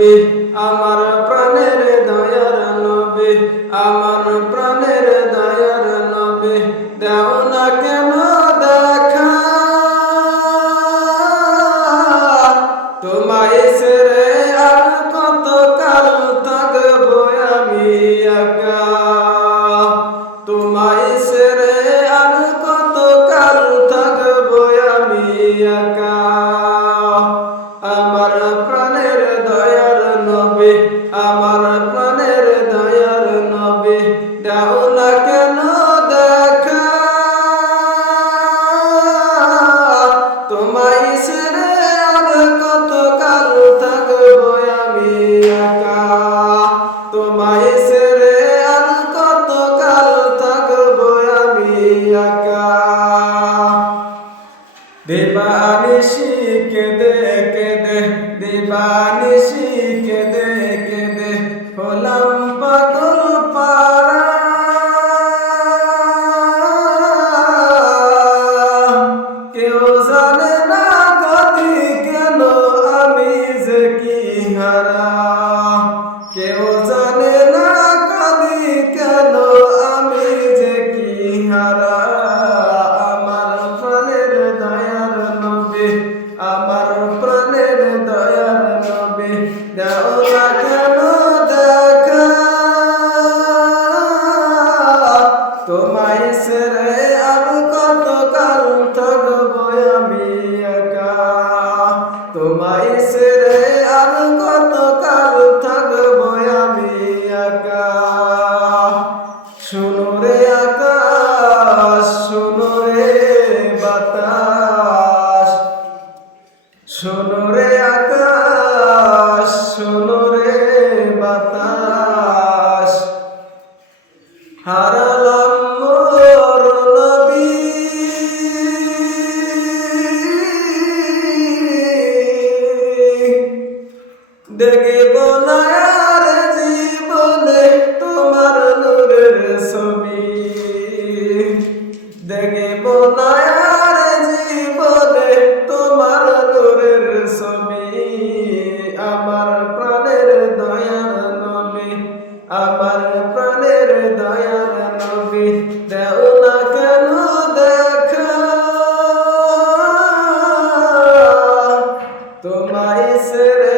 নবী আমার প্রাণের দয়ার নবী আমার প্রাণের দয়ার নবী দাও না কেন দেখা তোমায় ছেড়ে আর কত কাল থাকবো আমি একা তোমায় ছেড়ে আর কত কাল থাকবো আমি একা আমার প্রাণের দয়ার নবী আমার প্রাণের দয়ার নবী দাও না কেন দেখা তোমায় ছেড়ে আর কত কাল থাকবো আমি একা তোমায় ছেড়ে আর কত কাল থাকবো আমি একা দিবানিশি কেঁদে কেঁদে দিবানিশি কেঁদে কেঁদে হলাম পাগল পারা কেউ জানে না গতি কেন আমি যে কি হারা কেউ জানে না গতি কেন আমি যে কি হারা আমার প্রাণের দয়ার নবী আমার প্রাণের দয়ার নবী দাও না কেন দেখা তোমায় ছেড়ে আর কত কাল থাকবো আমি একা তোমায় ছেড়ে আর কত কাল থাকবো আমি একা শোনো রে আকাশ শোনো রে বাতাস শোনো রে আকাশ শোনো রে বাতাস হারালাম মোর নবী দেখব না আর জীবনে তোমার নূরের ছবি দেখব না আর জীবনে তোমার নূরের ছবি আমার প্রাণের দয়ার নবী আমার প্রাণের দয়ার নবী দেও না কেন দেখা তোমায় ছেড়ে